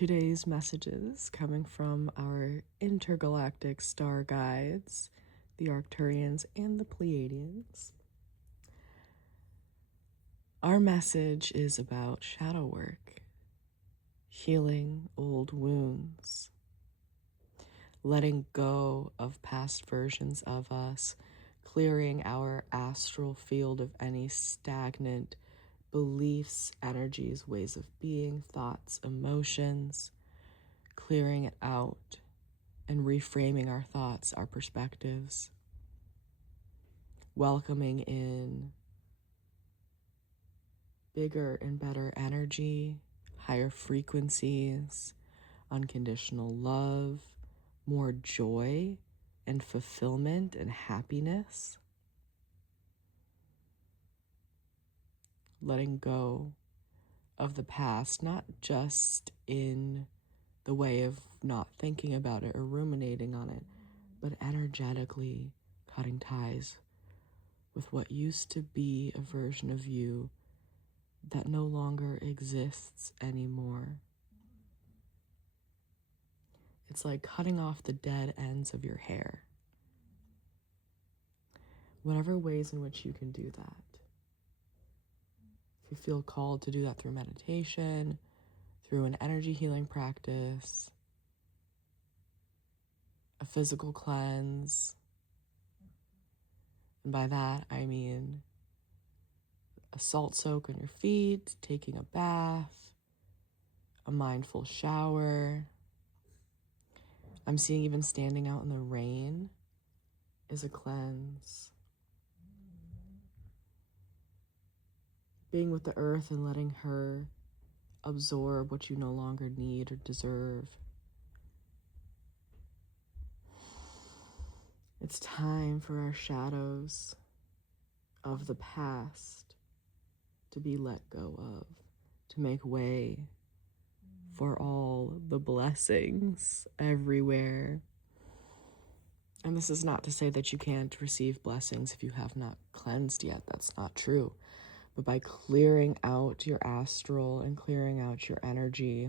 Today's messages coming from our intergalactic star guides, the Arcturians and the Pleiadians. Our message is about shadow work, healing old wounds, letting go of past versions of us, clearing our astral field of any stagnant beliefs, energies, ways of being, thoughts, emotions, clearing it out and reframing our thoughts, our perspectives, welcoming in bigger and better energy, higher frequencies, unconditional love, more joy and fulfillment and happiness. Letting go of the past, not just in the way of not thinking about it or ruminating on it, but energetically cutting ties with what used to be a version of you that no longer exists anymore. It's like cutting off the dead ends of your hair. Whatever ways in which you can do that. If you feel called to do that through meditation, through an energy healing practice, a physical cleanse, and by that I mean a salt soak on your feet, taking a bath, a mindful shower. I'm seeing even standing out in the rain is a cleanse. Being with the earth and letting her absorb what you no longer need or deserve. It's time for our shadows of the past to be let go of, to make way for all the blessings everywhere. And this is not to say that you can't receive blessings if you have not cleansed yet. That's not true. But by clearing out your astral and clearing out your energy,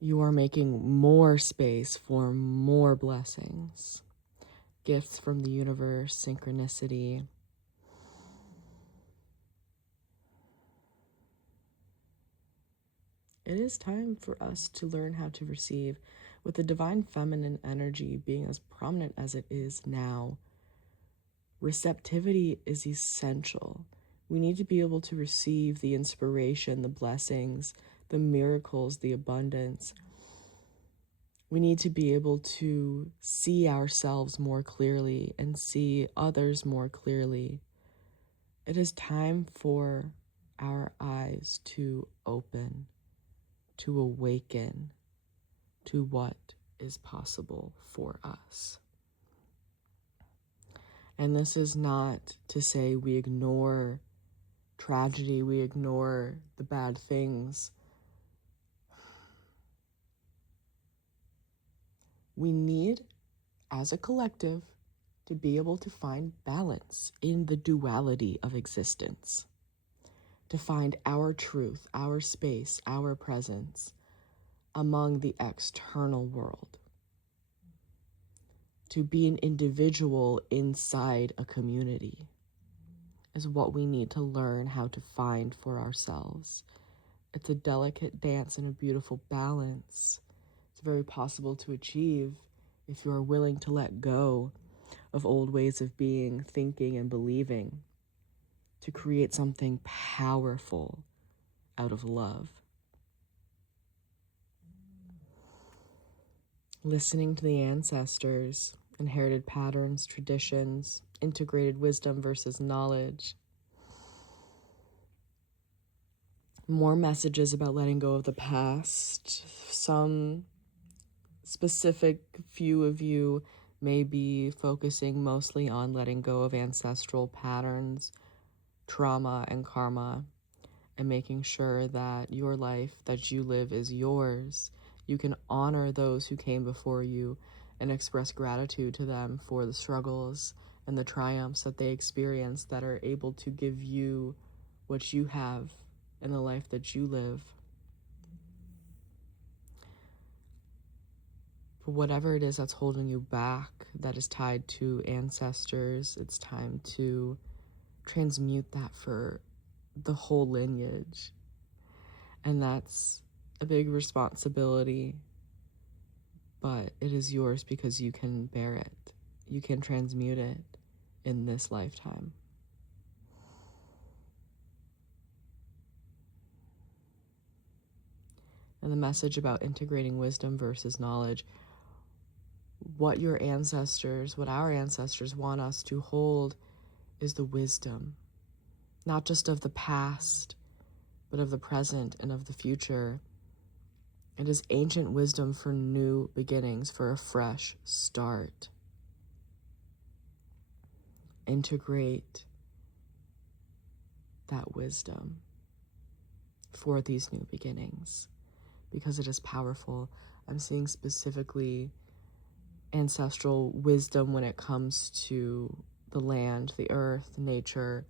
you are making more space for more blessings, gifts from the universe, synchronicity. It is time for us to learn how to receive, with the divine feminine energy being as prominent as it is now. Receptivity is essential. We need to be able to receive the inspiration, the blessings, the miracles, the abundance. We need to be able to see ourselves more clearly and see others more clearly. It is time for our eyes to open, to awaken to what is possible for us. And this is not to say we ignore tragedy, we ignore the bad things. We need, as a collective, to be able to find balance in the duality of existence, to find our truth, our space, our presence among the external world, to be an individual inside a community is what we need to learn how to find for ourselves. It's a delicate dance and a beautiful balance. It's very possible to achieve if you are willing to let go of old ways of being, thinking, and believing to create something powerful out of love. Listening to the ancestors, inherited patterns, traditions, integrated wisdom versus knowledge. More messages about letting go of the past. Some specific few of you may be focusing mostly on letting go of ancestral patterns, trauma, and karma, and making sure that your life that you live is yours. You can honor those who came before you and express gratitude to them for the struggles and the triumphs that they experienced that are able to give you what you have in the life that you live. But whatever it is that's holding you back, that is tied to ancestors, it's time to transmute that for the whole lineage. And that's a big responsibility, but it is yours because you can bear it. You can transmute it in this lifetime. And the message about integrating wisdom versus knowledge, what our ancestors want us to hold is the wisdom, not just of the past, but of the present and of the future. It is ancient wisdom for new beginnings, for a fresh start. Integrate that wisdom for these new beginnings because it is powerful. I'm seeing specifically ancestral wisdom when it comes to the land, the earth, nature,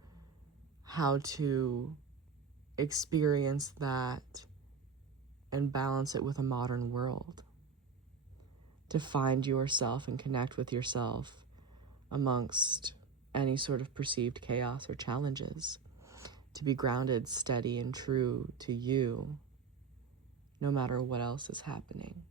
how to experience that and balance it with a modern world, to find yourself and connect with yourself amongst any sort of perceived chaos or challenges, to be grounded, steady, and true to you, no matter what else is happening.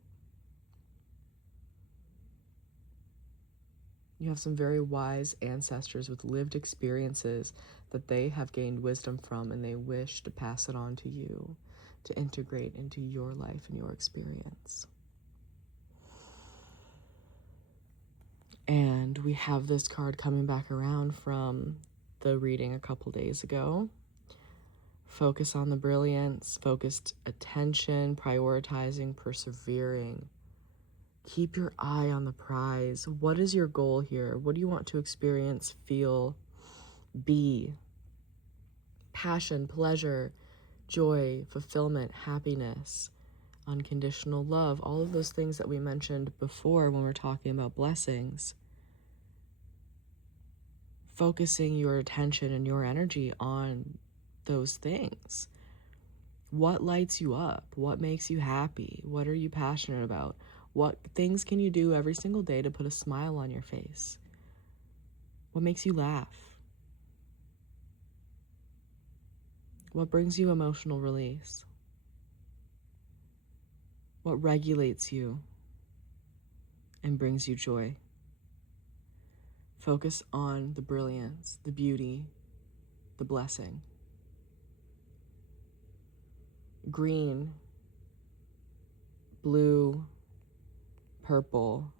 You have some very wise ancestors with lived experiences that they have gained wisdom from, and they wish to pass it on to you, to integrate into your life and your experience. And we have this card coming back around from the reading a couple days ago. Focus on the brilliance, focused attention, prioritizing, persevering. Keep your eye on the prize. What is your goal here? What do you want to experience, feel, be? Passion, pleasure, joy, fulfillment, happiness, unconditional love, all of those things that we mentioned before when we're talking about blessings. Focusing your attention and your energy on those things. What lights you up? What makes you happy? What are you passionate about? What things can you do every single day to put a smile on your face? What makes you laugh? What brings you emotional release? What regulates you and brings you joy? Focus on the brilliance, the beauty, the blessing. Green, blue, purple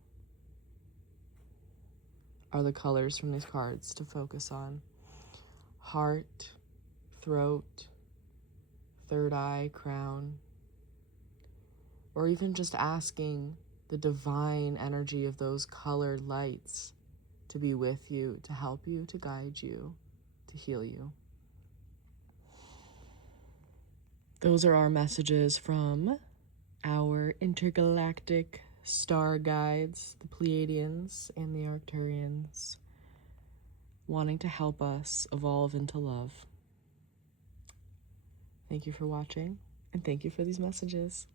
are the colors from these cards to focus on. Heart, throat, third eye, crown, or even just asking the divine energy of those colored lights to be with you, to help you, to guide you, to heal you. Those are our messages from our intergalactic star guides, the Pleiadians and the Arcturians, wanting to help us evolve into love. Thank you for watching, and thank you for these messages.